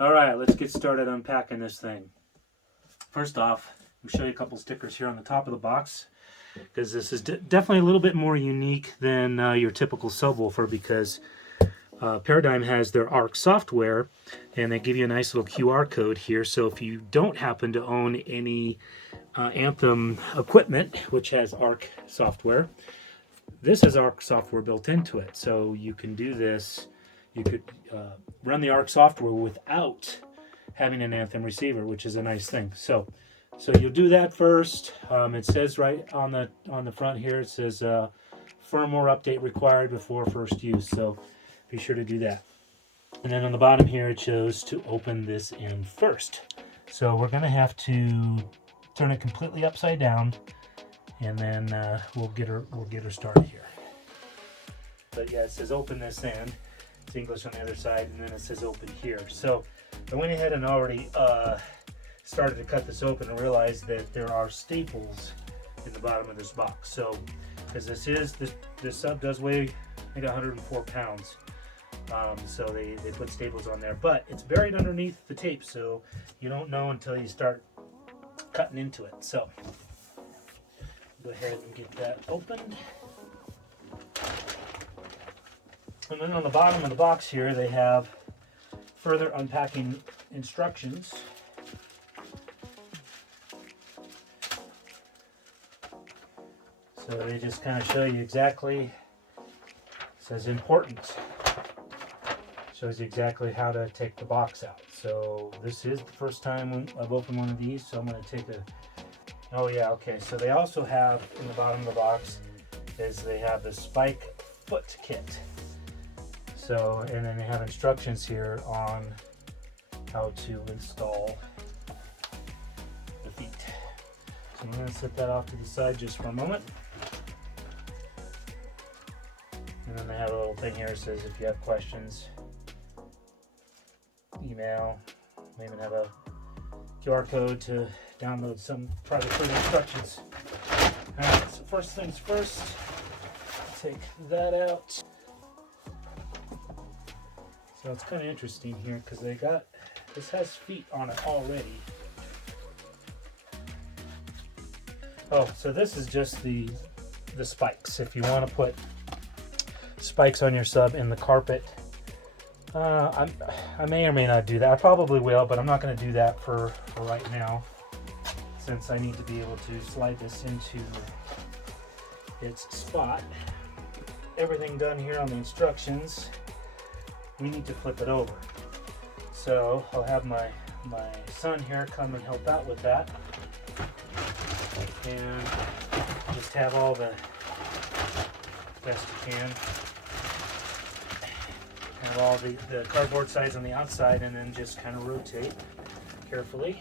All right, let's get started unpacking this thing. First off, we'll show you a couple stickers here on the top of the box, because this is definitely a little bit more unique than your typical subwoofer, because Paradigm has their ARC software, and they give you a nice little QR code here. So if you don't happen to own any Anthem equipment, which has ARC software, this has ARC software built into it. So you can do this. You could run the ARC software without having an Anthem receiver, which is a nice thing. So you'll do that first. It says right on the front here, it says firmware update required before first use. So be sure to do that. And then on the bottom here, it shows to open this in first. So we're going to have to turn it completely upside down, and then we'll get her started here. But yeah, it says open this in. It's English on the other side, and then it says open here. So I went ahead and already started to cut this open and realized that there are staples in the bottom of this box. So because this sub does weigh, I think, 104 pounds. So they put staples on there, but it's buried underneath the tape, so you don't know until you start cutting into it. So go ahead and get that opened. And then on the bottom of the box here, they have further unpacking instructions. So they just kind of show you exactly, it says important. Shows you exactly how to take the box out. So this is the first time I've opened one of these, so I'm going to take a, oh yeah, okay. So they also have in the bottom of the box is they have the spike foot kit. So, and then they have instructions here on how to install the feet. So I'm going to set that off to the side just for a moment. And then they have a little thing here that says if you have questions, email. They even have a QR code to download some private further instructions. Alright, so first things first, take that out. So it's kind of interesting here because this has feet on it already. Oh, so this is just the spikes. If you want to put spikes on your sub in the carpet, I may or may not do that. I probably will, but I'm not going to do that for right now, since I need to be able to slide this into its spot. Everything done here on the instructions. We need to flip it over. So I'll have my son here come and help out with that, and just have all the best you can. Have all the cardboard sides on the outside, and then just kind of rotate carefully.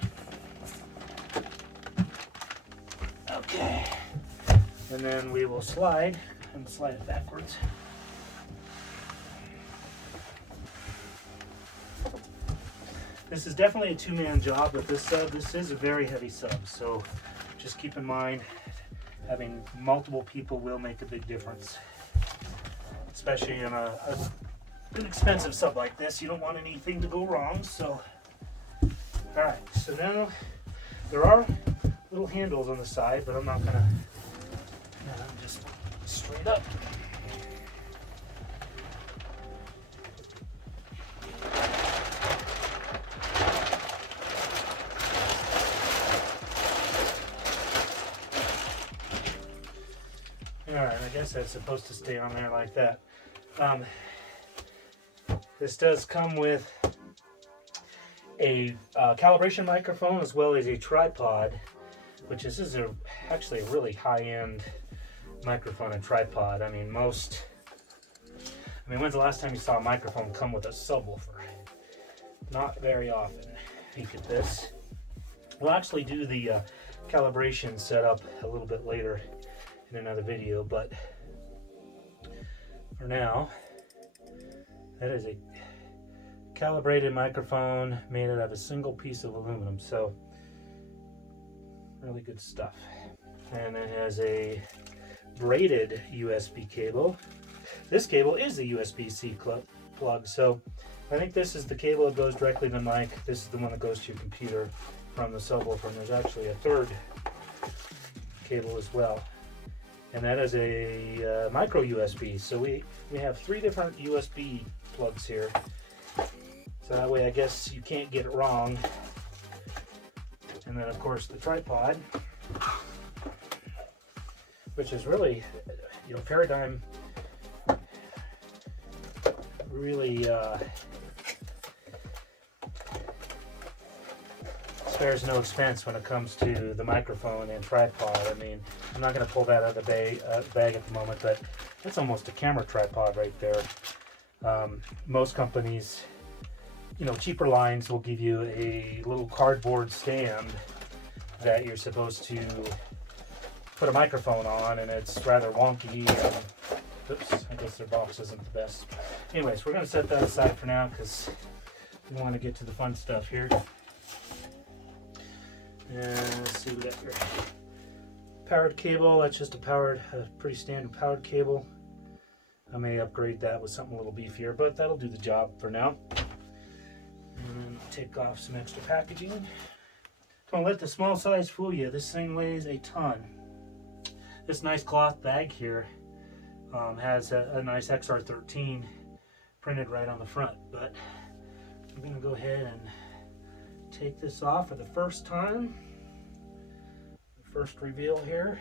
Okay. And then we will slide it backwards. This is definitely a two-man job with this sub. This is a very heavy sub, so just keep in mind having multiple people will make a big difference, especially in an expensive sub like this. You don't want anything to go wrong. So alright, so now there are little handles on the side, but I'm not gonna, just straight up. Alright, I guess that's supposed to stay on there like that. This does come with a calibration microphone as well as a tripod, which is actually a really high-end microphone and tripod. I mean, when's the last time you saw a microphone come with a subwoofer? Not very often. Look at this. We'll actually do the calibration setup a little bit later in another video, but for now, that is a calibrated microphone made out of a single piece of aluminum. So really good stuff. And it has a braided USB cable. This cable is a USB-C plug, so I think this is the cable that goes directly to the mic. This is the one that goes to your computer from the subwoofer, and there's actually a third cable as well. And that is a micro USB. So we have 3 different USB plugs here. So that way I guess you can't get it wrong. And then of course the tripod, which is really, you know, Paradigm really spares no expense when it comes to the microphone and tripod. I mean, I'm not going to pull that out of the bag at the moment, but that's almost a camera tripod right there. Most companies, you know, cheaper lines will give you a little cardboard stand that you're supposed to put a microphone on, and it's rather wonky. And, oops, I guess their box isn't the best. Anyways, we're going to set that aside for now because we want to get to the fun stuff here. And let's see, we got your powered cable. That's just a pretty standard powered cable. I may upgrade that with something a little beefier, but that'll do the job for now. And then take off some extra packaging. Don't let the small size fool you. This thing weighs a ton. This nice cloth bag here has a nice XR13 printed right on the front, but I'm going to go ahead and take this off for the first time. First reveal here.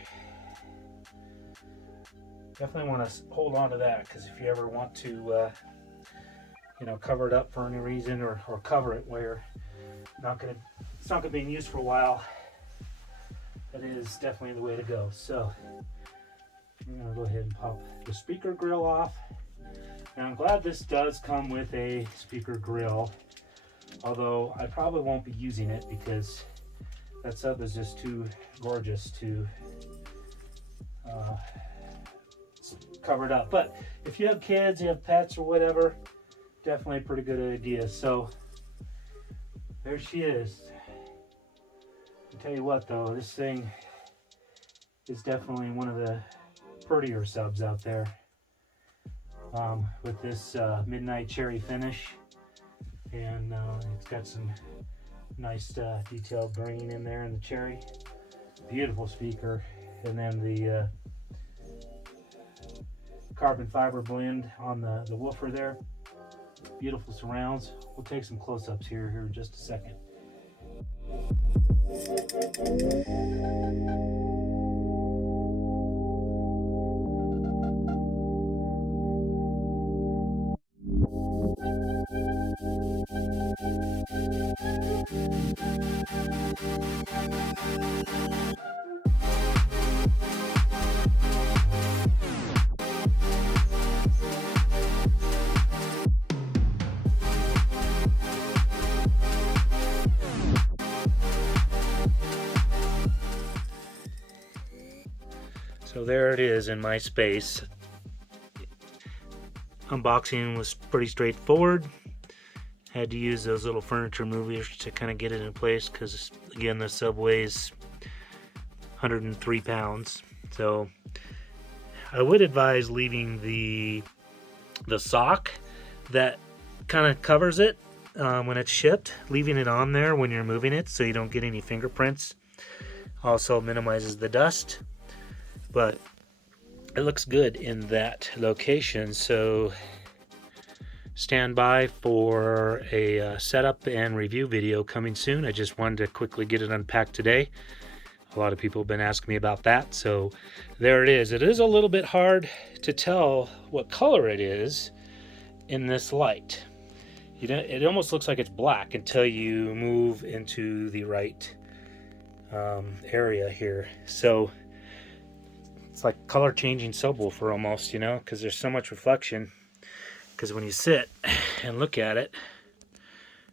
Definitely want to hold on to that, because if you ever want to you know, cover it up for any reason, or cover it where it's not going to be in use for a while, that is definitely the way to go. So I'm going to go ahead and pop the speaker grill off. And I'm glad this does come with a speaker grill, although I probably won't be using it because that sub is just too gorgeous to cover it up. But if you have kids, you have pets or whatever, definitely a pretty good idea. So there she is. I'll tell you what though, this thing is definitely one of the prettier subs out there, with this midnight cherry finish, and it's got some nice detailed green in there in the cherry. Beautiful speaker, and then the carbon fiber blend on the woofer there. Beautiful surrounds. We'll take some close-ups here in just a second. So there it is in my space. Unboxing was pretty straightforward. Had to use those little furniture movers to kind of get it in place because, again, the sub weighs 103 pounds. So I would advise leaving the sock that kind of covers it when it's shipped, leaving it on there when you're moving it so you don't get any fingerprints. Also minimizes the dust. But it looks good in that location, so stand by for a setup and review video coming soon. I just wanted to quickly get it unpacked today. A lot of people have been asking me about that, so there it is. It is a little bit hard to tell what color it is in this light. It almost looks like it's black until you move into the right area here. So it's like color changing subwoofer almost, you know, because there's so much reflection. Because when you sit and look at it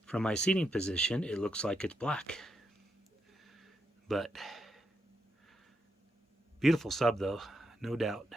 from my seating position, it looks like it's black. But beautiful sub though, no doubt.